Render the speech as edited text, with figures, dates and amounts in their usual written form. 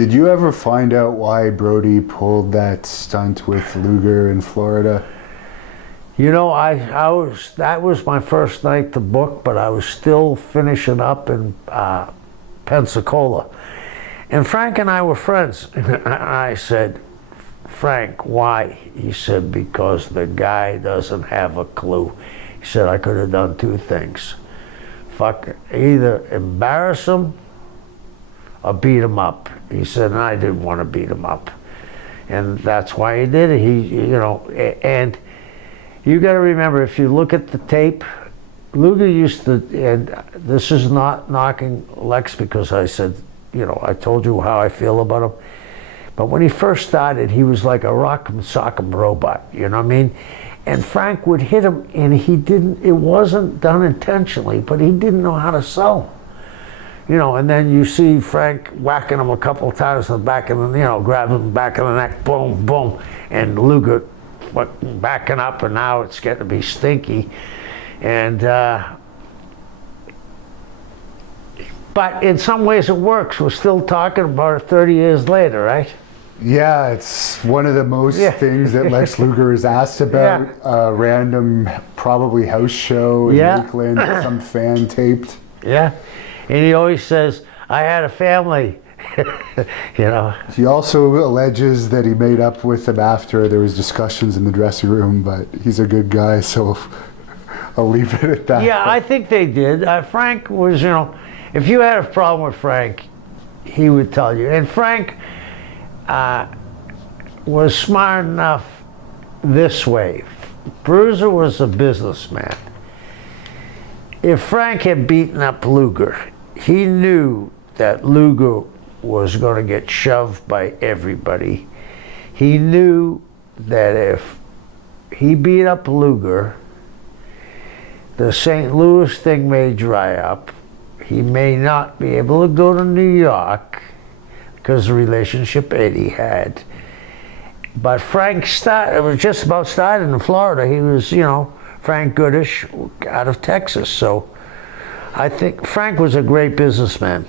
Did you ever find out why Brody pulled that stunt with Luger in Florida? You know, that was my first night to book, but I was still finishing up in Pensacola. And Frank and I were friends. I said, Frank, why? He said, because the guy doesn't have a clue. He said, I could have done two things. Either embarrass him or beat him up. He said, and I didn't want to beat him up. And that's why he did it. And you got to remember, if you look at the tape, Luger used to, and this is not knocking Lex because I said, I told you how I feel about him. But when he first started, he was like a rock'em sock'em robot, you know what I mean? And Frank would hit him, and it wasn't done intentionally, but he didn't know how to sell. And then you see Frank whacking him a couple of times in the back of the, grabbing him back of the neck, boom, boom, and Luger backing up, and now it's getting to be stinky. And but in some ways it works. We're still talking about it 30 years later, right? Yeah, it's one of the most things that Lex Luger is asked about. A random, probably house show in Lakeland, some fan taped. Yeah, and he always says, I had a family. He also alleges that he made up with them after there was discussions in the dressing room, but he's a good guy, so I'll leave it at that. Yeah, I think they did. Frank was, if you had a problem with Frank, he would tell you. And Frank was smart enough this way. Bruiser was a businessman. If Frank had beaten up Luger, he knew that Luger was going to get shoved by everybody. He knew that if he beat up Luger, the St. Louis thing may dry up. He may not be able to go to New York because of the relationship Eddie had. But Frank was just about started in Florida. He was, Frank Goodish out of Texas. So I think Frank was a great businessman.